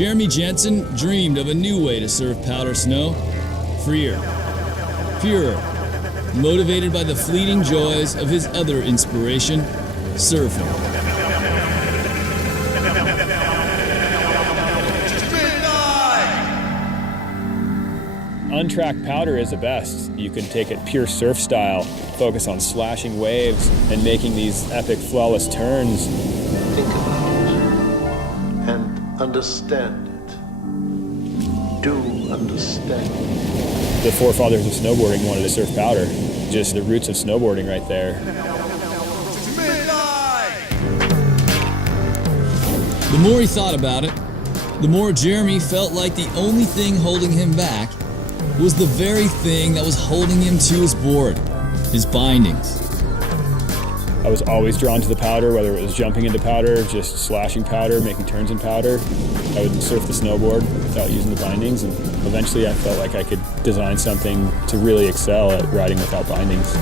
Jeremy Jensen dreamed of a new way to surf powder snow. Freer, purer, motivated by the fleeting joys of his other inspiration, surfing. Untracked powder is the best. You can take it pure surf style, focus on slashing waves and making these epic flawless turns. Think about it and understand it. Do understand it. The forefathers of snowboarding wanted to surf powder. Just the roots of snowboarding right there. The more he thought about it, the more Jeremy felt like the only thing holding him back was the very thing that was holding him to his board, his bindings. I was always drawn to the powder, whether it was jumping into powder, just slashing powder, making turns in powder. I would surf the snowboard without using the bindings, and eventually I felt like I could design something to really excel at riding without bindings.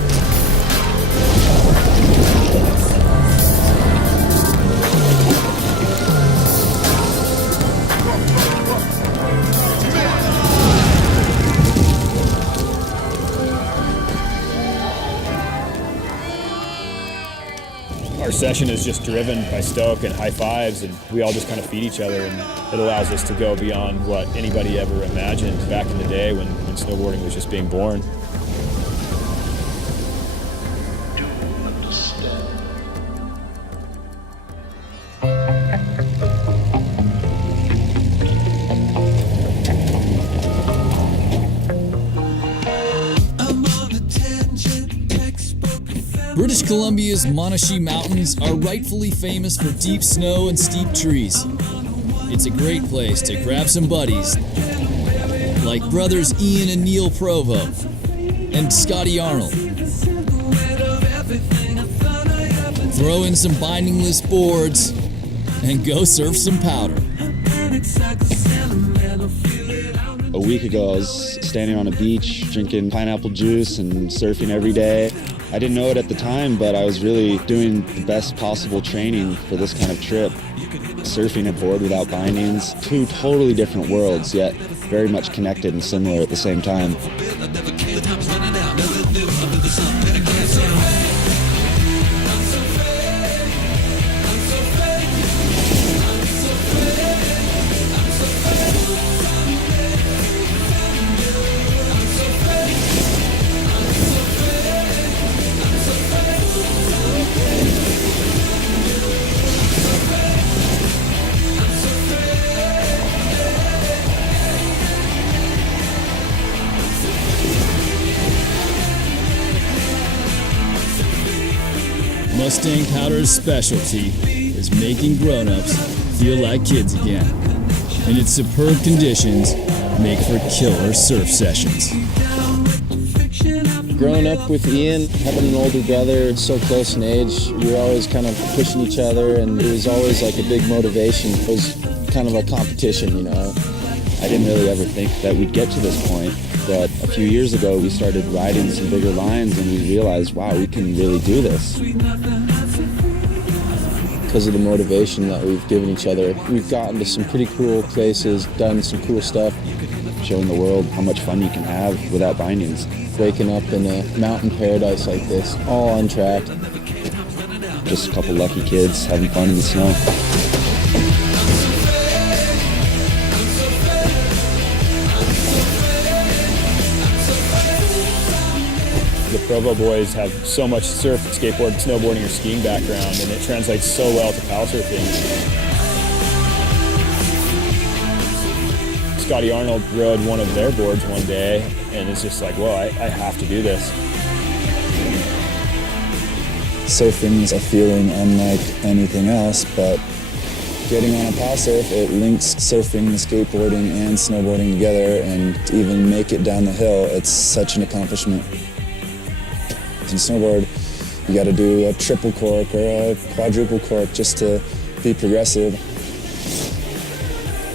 Our session is just driven by stoke and high fives, and we all just kind of feed each other, and it allows us to go beyond what anybody ever imagined back in the day when snowboarding was just being born. British Columbia's Monashee Mountains are rightfully famous for deep snow and steep trees. It's a great place to grab some buddies, like brothers Ian and Neil Provo, and Scotty Arnold. Throw in some bindingless boards, and go surf some powder. A week ago, I was standing on a beach, drinking pineapple juice and surfing every day. I didn't know it at the time, but I was really doing the best possible training for this kind of trip. Surfing a board without bindings, two totally different worlds, yet very much connected and similar at the same time. Mustang Powder's specialty is making grown-ups feel like kids again, and its superb conditions make for killer surf sessions. Growing up with Ian, having an older brother so close in age, we were always kind of pushing each other, and it was always like a big motivation. It was kind of a competition, you know. I didn't really ever think that we'd get to this point, but a few years ago we started riding some bigger lines and we realized, wow, we can really do this. Because of the motivation that we've given each other, we've gotten to some pretty cool places, done some cool stuff. Showing the world how much fun you can have without bindings. Waking up in a mountain paradise like this, all untracked. Just a couple lucky kids having fun in the snow. The Provo boys have so much surf, skateboard, snowboarding, or skiing background, and it translates so well to powdersurfing. Scotty Arnold rode one of their boards one day, and it's just like, well, I have to do this. Surfing is a feeling unlike anything else, but getting on a pow surf, it links surfing, skateboarding, and snowboarding together, and to even make it down the hill, it's such an accomplishment. In snowboard, you got to do a triple cork or a quadruple cork just to be progressive.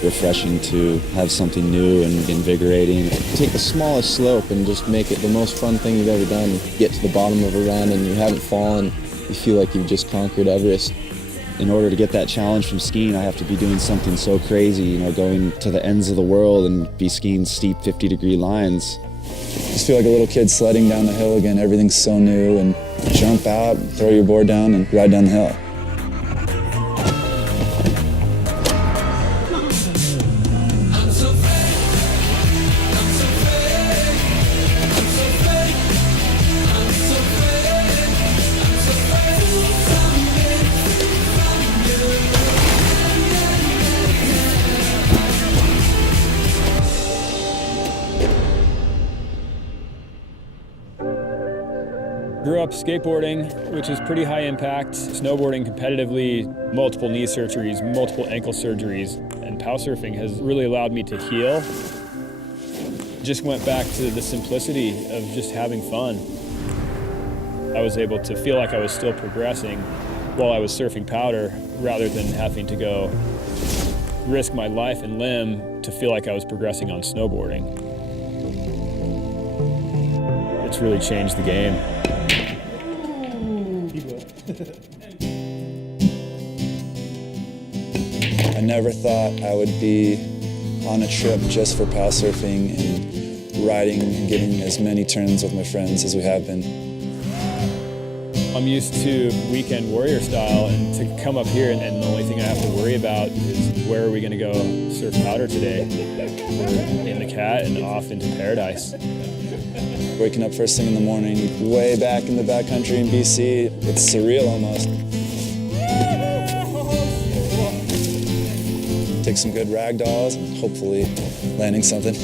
Refreshing to have something new and invigorating. Take the smallest slope and just make it the most fun thing you've ever done. Get to the bottom of a run and you haven't fallen. You feel like you've just conquered Everest. In order to get that challenge from skiing, I have to be doing something so crazy, you know, going to the ends of the world and be skiing steep 50-degree lines. Just feel like a little kid sledding down the hill again. Everything's so new, and jump out, throw your board down, and ride down the hill. Grew up skateboarding, which is pretty high impact, snowboarding competitively, multiple knee surgeries, multiple ankle surgeries, and pow surfing has really allowed me to heal. Just went back to the simplicity of just having fun. I was able to feel like I was still progressing while I was surfing powder rather than having to go risk my life and limb to feel like I was progressing on snowboarding. It's really changed the game. I never thought I would be on a trip just for pow surfing and riding and getting as many turns with my friends as we have been. I'm used to weekend warrior style, and to come up here and the only thing I have to worry about is where are we going to go surf powder today? In the Cat and off into paradise. Waking up first thing in the morning, way back in the backcountry in BC, it's surreal almost. Take some good ragdolls and hopefully landing something.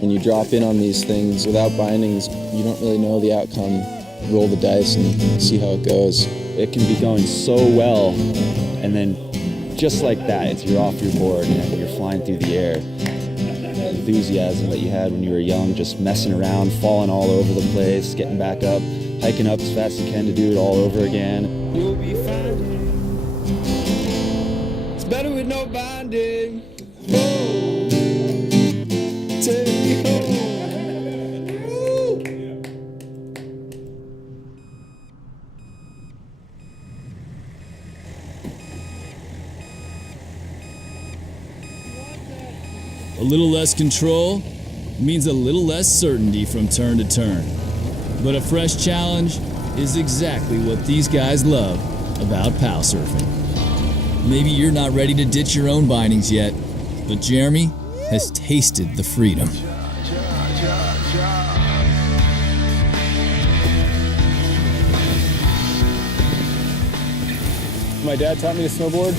When you drop in on these things without bindings, you don't really know the outcome. Roll the dice and see how it goes. It can be going so well, and then just like that, you're off your board and you're flying through the air. The enthusiasm that you had when you were young, just messing around, falling all over the place, getting back up, hiking up as fast as you can to do it all over again. You'll be fine. It's better with no binding. Oh, take me home. Woo. A little less control means a little less certainty from turn to turn. But a fresh challenge is exactly what these guys love about pow surfing. Maybe you're not ready to ditch your own bindings yet, but Jeremy has tasted the freedom. My dad taught me to snowboard,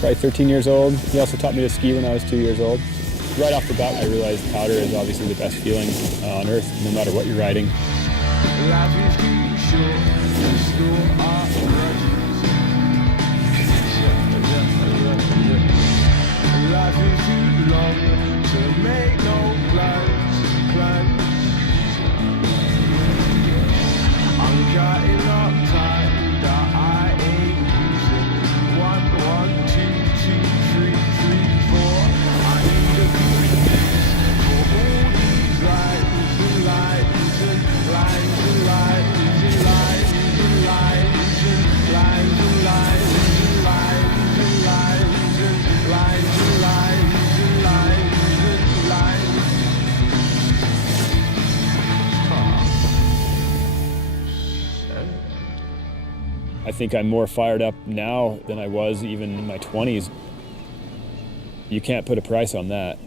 probably 13 years old. He also taught me to ski when I was 2 years old. Right off the bat, I realized powder is obviously the best feeling on earth, no matter what you're riding. Life is too short to store our grudges. Life is too long to make no plans. I'm cutting up time that I ain't using. 1, 1, 2, 2, 3, 3, 4. I need a good fix for all these lines and lines and lines and lines and lines and lines and lines and lines and lines and lines and lines and lines and lines and lines. I think I'm more fired up now than I was even in my 20s. You can't put a price on that.